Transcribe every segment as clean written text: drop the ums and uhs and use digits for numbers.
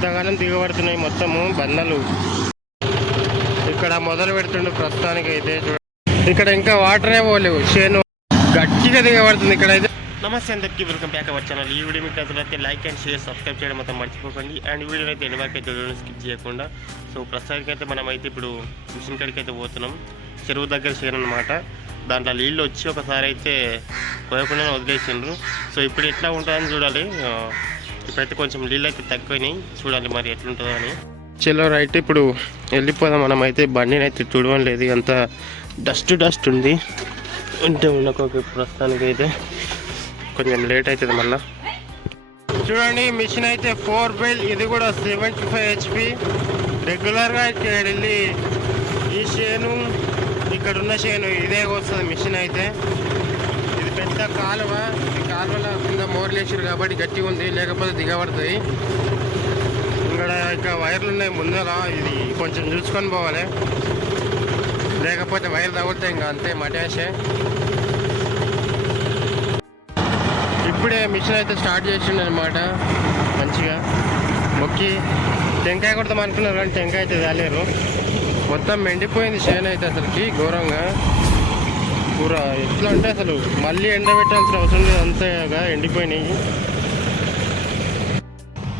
ఇంతగానం దిగబడుతున్నాయి మొత్తము బండలు. ఇక్కడ మొదలు పెడుతుండే ప్రస్తుతానికి అయితే ఇక్కడ ఇంకా వాటరే పోలేవు, చేను గట్టిగా దిగబడుతుంది ఇక్కడైతే. నమస్తే అందరికీ, వెల్కమ్ బ్యాక్ అవర్ ఛానల్. ఈ వీడియో మీకు నచ్చినట్లయితే లైక్ అండ్ షేర్, సబ్స్క్రైబ్ చేయడం మొత్తం మర్చిపోకండి. అండ్ వీడియో అయితే ఎన్ని వరకు అయితే స్కిప్ చేయకుండా. సో ప్రస్తుతానికి అయితే మనం అయితే ఇప్పుడు మిషన్ కాడికి అయితే పోతున్నాం. చెరువు దగ్గర చేను అనమాట. దాంట్లో నీళ్ళు వచ్చి ఒకసారి అయితే పోయకుండా వదిలేసిండ్రు. సో ఇప్పుడు ఎట్లా ఉంటుందని చూడాలి. ఇప్పుడైతే కొంచెం నీళ్ళు అయితే తక్కువైనాయి, చూడాలి మరి ఎట్లుంటుందో అని. చలో రైట్, ఇప్పుడు వెళ్ళిపోదాం. మనం అయితే బండిని అయితే తుడవడం లేదు, అంత డస్ట్ ఉంది. ఉంటే ఉండక ప్రస్తుతానికి అయితే కొంచెం లేట్ అవుతుంది మళ్ళీ. చూడండి మిషన్ అయితే 4 wheel, ఇది కూడా 75 HP. రెగ్యులర్గా ఇక్కడ వెళ్ళి ఈ చేను ఇక్కడ ఉన్న చేను ఇదే వస్తుంది మిషన్ అయితే. ఇది పెద్ద కాలువ, ఈ కాలువలో కింద మోర్లేసారు కాబట్టి గట్టిగా ఉంది, లేకపోతే దిగబడుతుంది. ఇక్కడ ఇంకా వైర్లు ఉన్నాయి ముందర, ఇది కొంచెం చూసుకొని పోవాలి, లేకపోతే వైర్లు తగులుతాయి. ఇంకా అంతే మటేసే. ఇప్పుడే మిషన్ అయితే స్టార్ట్ చేసిండు అనమాట. మంచిగా మొక్కి టెంకాయ కొడతాం అనుకున్నారు కానీ టెంకాయ అయితే తేలేరు. మొత్తం ఎండిపోయింది చేను అయితే అసలుకి ఘోరంగా. కూర ఎట్లా అంటే అసలు మళ్ళీ ఎండబెట్టాల్సిన అవసరం లేదు, అంతగా ఎండిపోయినాయి.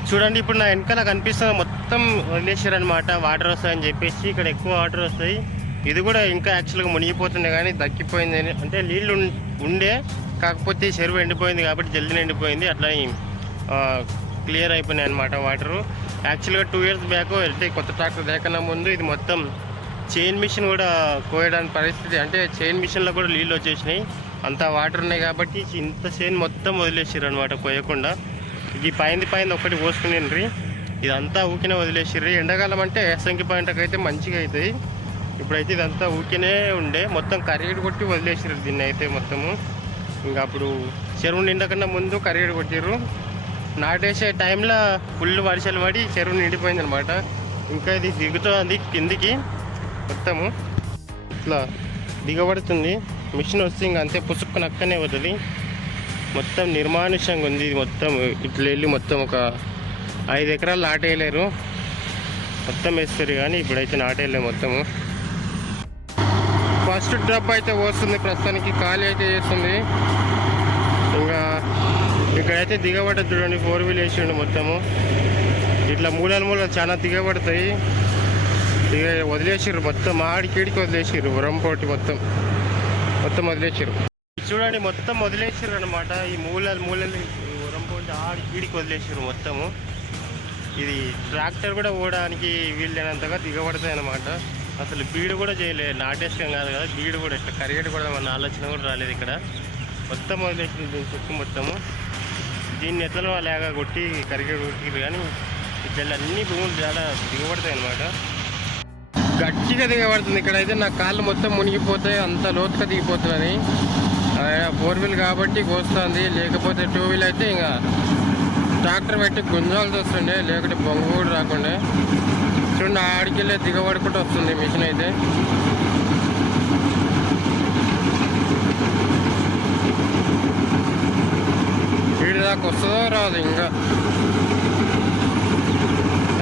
చూడండి ఇప్పుడు నా వెనకాల కనిపిస్తుంది, మొత్తం వదిలేసారనమాట. వాటర్ వస్తాయని చెప్పేసి ఇక్కడ ఎక్కువ వాటర్ వస్తాయి. ఇది కూడా ఇంకా యాక్చువల్గా మునిగిపోతుండే కానీ దక్కిపోయింది. అంటే నీళ్ళు ఉండే, కాకపోతే చెరువు ఎండిపోయింది కాబట్టి జల్దీ ఎండిపోయింది. అట్లా క్లియర్ అయిపోయినాయి అనమాట వాటరు. యాక్చువల్గా 2 years బ్యాక్ వెళ్తే కొత్త ట్రాక్టర్ లేకన్నా ముందు ఇది మొత్తం చైన్ మిషన్ కూడా కోయడానికి పరిస్థితి. అంటే చైన్ మిషన్లో కూడా నీళ్ళు వచ్చేసినాయి, అంతా వాటర్ ఉన్నాయి కాబట్టి ఇంత చైన్ మొత్తం వదిలేసారు అనమాట కోయకుండా. ఇది పైన ఒకటి పోసుకునేండ్రి, ఇదంతా ఊకినే వదిలేసిర్రు. ఎండాకాలం అంటే ఎస్సంకి పాయింట్కి అయితే మంచిగా అవుతాయి. ఇప్పుడైతే ఇదంతా ఊకినే ఉండే, మొత్తం కరిగేడు కొట్టి వదిలేసారు దీన్ని అయితే మొత్తము. ఇంకా అప్పుడు చెరువు నిండకన్నా ముందు కరిగేడు కొట్టిర్రు. నాటేసే టైంలో ఫుల్ వర్షాలు పడి చెరువు నిండిపోయింది అనమాట. ఇంకా ఇది దిగుతుంది కిందికి మొత్తము, ఇట్లా దిగబడుతుంది మిషన్ వస్తే ఇంకా అంతే పుసుక్కుని అక్కనే పోతుంది. మొత్తం నిర్మానుష్యంగా ఉంది ఇది మొత్తం. ఇట్లా వెళ్ళి మొత్తం ఒక 5 ఎకరాలు నాటేయలేరు, మొత్తం వేస్తారు కానీ ఇప్పుడైతే నాటేయలేము మొత్తము. ఫస్ట్ డ్రాప్ అయితే వస్తుంది ప్రస్తుతానికి, ఖాళీ అయితే చేస్తుంది. ఇంకా ఇక్కడైతే దిగబడ్డది చూడండి, 4 wheel వేసిండు మొత్తము. ఇట్లా మూలలు చాలా దిగబడతాయి. వదిలేసారు మొత్తం, ఆడికిడికి వదిలేసారు. ఉరంపోటి మొత్తం వదిలేసారు. చూడండి మొత్తం వదిలేసారు అనమాట. ఈ మూలలు ఉరంపోటి ఆడికిడికి వదిలేసారు మొత్తము. ఇది ట్రాక్టర్ కూడా పోవడానికి వీళ్ళైనంతగా దిగబడతాయి అనమాట. అసలు బీడు కూడా చేయలేదు, నాటేసుకోం కాదు కదా, బీడు కూడా ఇట్లా కరిగేటు కూడా మన ఆలోచన కూడా రాలేదు. ఇక్కడ మొత్తం వదిలేసింది దీని చుట్టూ మొత్తము. దీన్ని ఎట్లనో అలాగా కొట్టి కరిగేటు కొట్టిరు కానీ ఇట్లా అన్ని భూములు చాలా దిగబడతాయి అనమాట. గట్టిగా దిగబడుతుంది. ఇక్కడైతే నా కాళ్ళు మొత్తం మునిగిపోతాయి, అంత లోతుగా దిగిపోతుందని. 4 wheel కాబట్టి కోస్తుంది, లేకపోతే 2 wheel అయితే ఇంకా ట్రాక్టర్ పెట్టి గుంజాల్సి వస్తుండే, లేకుంటే బొంగు కూడా రాకుండా. చూడండి ఆడికెళ్ళే దిగబడుకుంటూ వస్తుంది మిషన్ అయితే. వీడి దాకా వస్తుందో రాదు, ఇంకా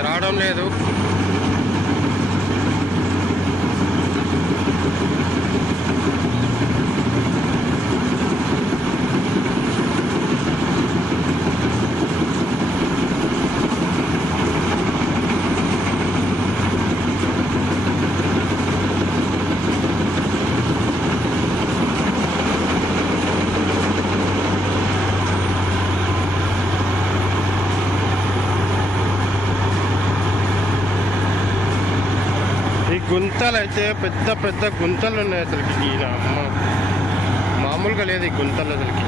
రావడం లేదు. గుంతలు అయితే పెద్ద గుంతలు ఉన్నాయి అసలుకి. మామూలుగా లేదు ఈ గుంతలు అసలుకి,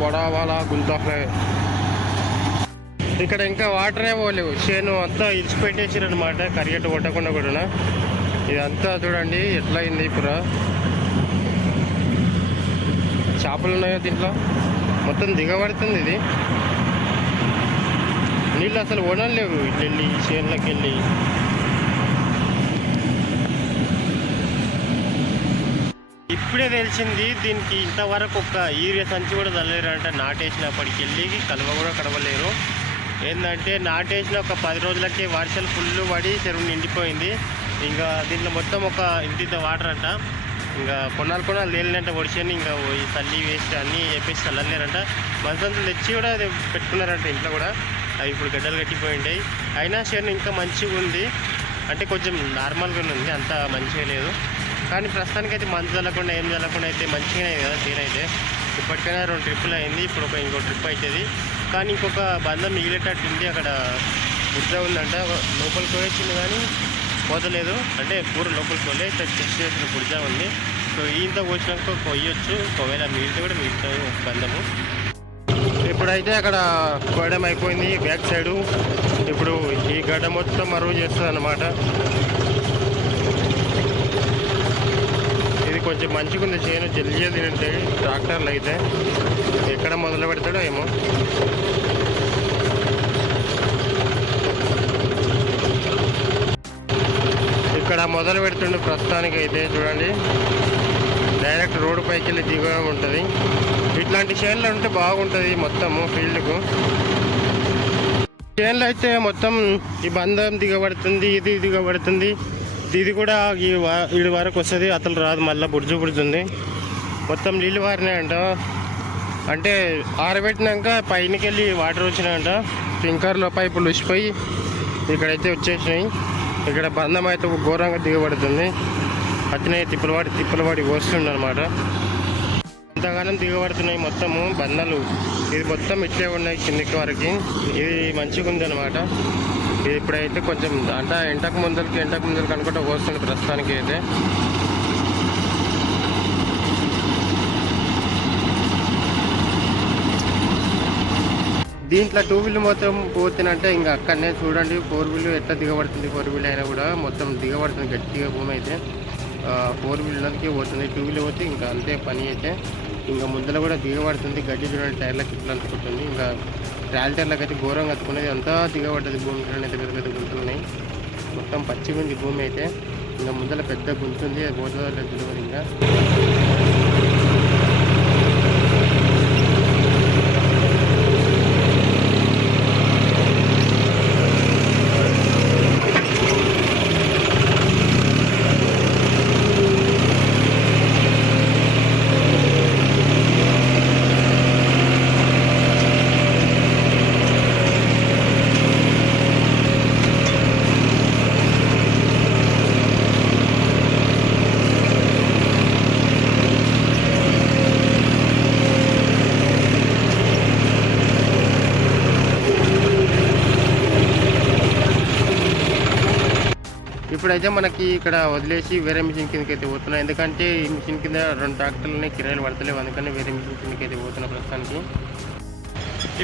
బడా వాళ్ళ గుంతలే. ఇక్కడ ఇంకా వాటరే పోలేవు, చేను అంతా ఇడిచిపెట్టేసారు అనమాట, కరిగేటు కొట్టకుండా కూడా. ఇదంతా చూడండి ఎట్లా అయింది. ఇప్పుడు చేపలు ఉన్నాయో దీంట్లో, మొత్తం దిగబడుతుంది ఇది. నీళ్ళు అసలు వనలేవు వెళ్ళి చేనులోకి వెళ్ళి. ఇప్పుడే తెలిసింది దీనికి ఇంతవరకు ఒక యూరియా సంచి కూడా చల్లేరంట. నాటేసినప్పటికి వెళ్ళి కలువ కూడా కడవలేరు. ఏంటంటే నాటేసిన ఒక 10 రోజులకి వర్షాలు ఫుల్ పడి చెరువు నిండిపోయింది. ఇంకా దీంట్లో మొత్తం ఒక ఇంత వాటర్ అంట. ఇంకా కొన్నాళ్ళు లేదంటే ఒడిచాను. ఇంకా ఈ తల్లి వేస్ట్ అన్నీ చెప్పేసి చల్లలేరంట. మసంతులు తెచ్చి కూడా అది పెట్టుకున్నారంట ఇంట్లో కూడా. అవి ఇప్పుడు గడ్డలు కట్టిపోయి ఉంటాయి. అయినా చేను ఇంకా మంచిగా ఉంది, అంటే కొంచెం నార్మల్గా ఉంది, అంత మంచిగా లేదు. కానీ ప్రస్తుతానికైతే మందు చల్లకుండా ఏం చల్లకుండా అయితే మంచిగానే కదా చేను అయితే. ఇప్పటికైనా 2 ట్రిప్పులు అయింది, ఇప్పుడు ఇంకో ట్రిప్ అవుతుంది. కానీ ఇంకొక బంధం మిగిలేటట్టు ఉంది. అక్కడ బుర్జ ఉందంట, లోపలికి పోయొచ్చింది కానీ పోతలేదు. అంటే పూర లోపలికి పోలే, చెక్ చేసిన బుర్జ ఉంది. సో ఈంత పోసినాక కొయ్యొచ్చు, ఒకవేళ మిగిలితే కూడా మిగులుతుంది బంధము. ఇప్పుడైతే అక్కడ కోయడం అయిపోయింది బ్యాక్ సైడు. ఇప్పుడు ఈ గడ్డ మొత్తం మరువు చేస్తుంది అన్నమాట. ఇది కొంచెం మంచిగా ఉంది చేను, జల్దీ తింటాయి ట్రాక్టర్లు అయితే. ఎక్కడ మొదలు పెడతాడో ఏమో. ఇక్కడ మొదలు పెడుతుండే ప్రస్తుతానికి అయితే చూడండి, డైరెక్ట్ రోడ్డు పైకి వెళ్ళి దిగడం ఉంటుంది. ఇట్లాంటి చేనులు ఉంటే బాగుంటుంది మొత్తము ఫీల్డ్కు. చేనులు అయితే మొత్తం ఈ బంధం దిగబడుతుంది, ఇది దిగబడుతుంది. ఇది కూడా ఈ వరకు వస్తుంది, అతలు రాదు, మళ్ళీ బుర్జుంది. మొత్తం నీళ్ళు వారినాయంట. అంటే ఆరబెట్టినాక పైనకి వెళ్ళి వాటర్ వచ్చినాయంట. టింకర్లో పైపులు ఉసిపోయి ఇక్కడైతే వచ్చేసినాయి. ఇక్కడ బంధం అయితే ఘోరంగా దిగబడుతుంది. అతనే తిప్పలవాడి వస్తుండ అనమాట. ఇంతకాలం దిగబడుతున్నాయి మొత్తము బంధాలు. ఇది మొత్తం ఇట్లే ఉన్నాయి కిందికి వరకు. ఇది మంచిగా ఉంది అనమాట. ఇది ఇప్పుడైతే కొంచెం అంటే ఎంటకు ముందరికి అనుకుంటా వస్తుంది ప్రస్తుతానికి అయితే. దీంట్లో 2 వీల్ మొత్తం పోతున్నంటే ఇంకా అక్కడనే చూడండి 4 వీల్ ఎట్లా దిగబడుతుంది. 4 వీల్ అయినా కూడా మొత్తం దిగబడుతుంది గట్టిగా భూమి అయితే. 4 వీల్ ఉన్నదికే పోతుంది, 2 వీల్ పోతే ఇంకా అంతే పని అయితే. ఇంకా ముందర కూడా దిగబడుతుంది. గడ్డి చూడండి టైర్లకు ఇట్లా అందుకుంటుంది. ఇంకా ట్రాక్టర్లకు అయితే ఘోరంగా అతుకునేది, అంతా దిగబడ్డది. భూమిలో అయితే పెద్ద పెద్ద గుంతులు ఉన్నాయి. మొత్తం పచ్చిగా ఉంది భూమి అయితే. ఇంకా ముందర పెద్ద గుంతుంది, అది పోతుందో లేదు తెలియదు. ఇంకా ఇప్పుడైతే మనకి ఇక్కడ వదిలేసి వేరే మిషన్ కిందకి అయితే పోతున్నాం. ఎందుకంటే ఈ మిషన్ కింద 2 ట్రాక్టర్లని కిరాయిలు పడతలేవు, అందుకని వేరే మిషన్ కిందకి అయితే పోతున్నా ప్రస్తుతానికి.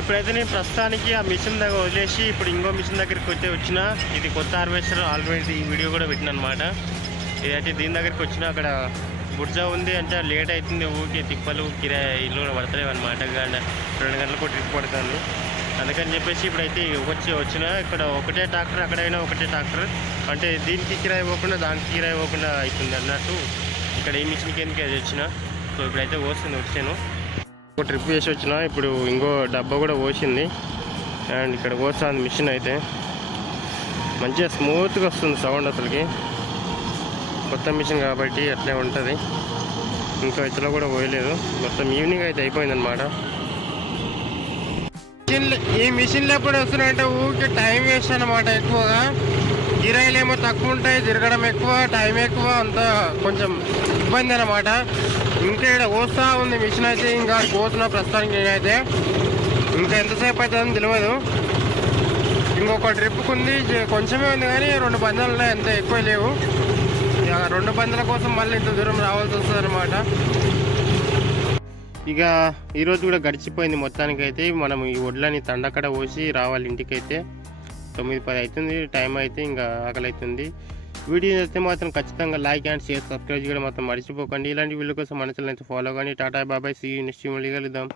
ఇప్పుడైతే నేను ప్రస్తుతానికి ఆ మిషన్ దగ్గర వదిలేసి ఇప్పుడు ఇంకో మిషన్ దగ్గరికి అయితే వచ్చిన. ఇది కొత్త హార్వెస్టర్, ఆల్రెడీ ఈ వీడియో కూడా పెట్టిన అనమాట. ఇదైతే దీని దగ్గరికి వచ్చిన. అక్కడ బుర్జా ఉంది అంటే లేట్ అవుతుంది, ఊరికి తిప్పలు కిరాయిలు కూడా పడతలేవు అనమాట. 2 గంటలకు ట్రిప్ పడుతుంది. అందుకని చెప్పేసి ఇప్పుడైతే వచ్చిన. ఇక్కడ ఒకటే ట్రాక్టర్, అక్కడైనా ఒకటే ట్రాక్టర్. అంటే దీనికి కిరాయి పోకుండా దానికి కిరాయి పోకుండా అవుతుంది అన్నట్టు ఇక్కడ ఈ మిషన్ కిందకి అది వచ్చిన. సో ఇప్పుడైతే వచ్చాను. ఒక ట్రిప్ వేసి వచ్చిన. ఇప్పుడు ఇంకో డబ్బా కూడా పోసింది. అండ్ ఇక్కడ పోస్తుంది మిషన్ అయితే. మంచిగా స్మూత్గా వస్తుంది సౌండ్ అసలుకి. కొత్త మిషన్ కాబట్టి అట్లే ఉంటుంది. ఇంకా ఇతలో కూడా పోయలేదు. మొత్తం ఈవినింగ్ అయితే అయిపోయింది అనమాట. ఈ మిషన్లు ఎప్పుడు వస్తున్నాయంటే ఊరికి టైం వేస్ట్ అనమాట. ఎక్కువగా కిరాయిలు ఏమో తక్కువ ఉంటాయి, తిరగడం ఎక్కువ, టైం ఎక్కువ, అంతా కొంచెం ఇబ్బంది అనమాట. ఇంకా ఇక్కడ వస్తూ ఉంది మిషన్ అయితే. ఇంకా పోతున్నా ప్రస్తుతానికి నేనైతే. ఇంకా ఎంతసేపు అవుతుందని తెలియదు. ఇంకొక ట్రిప్కి ఉంది, కొంచెమే ఉంది కానీ 2 బంధాలు ఉన్నాయి, ఎంత ఎక్కువ లేవు. 2 బంధాల కోసం మళ్ళీ ఇంత దూరం రావాల్సి వస్తుంది అనమాట. ఇక ఈరోజు కూడా గడిచిపోయింది మొత్తానికి అయితే. మనం ఈ వడ్లని తండకడ పోసి రావాలి ఇంటికైతే. 9-10 అవుతుంది టైం అయితే. ఇంకా ఆకలి అవుతుంది. వీడియో అయితే మాత్రం ఖచ్చితంగా లైక్ అండ్ షేర్, సబ్స్క్రైబ్ చేయడం మాత్రం మర్చిపోకండి. ఇలాంటి వీడియో కోసం మన ఛానల్ అయితే ఫాలో కానీ. టాటా బాబాయ్, సీ యూ నెక్స్ట్ మళ్ళీ కలుద్దాం.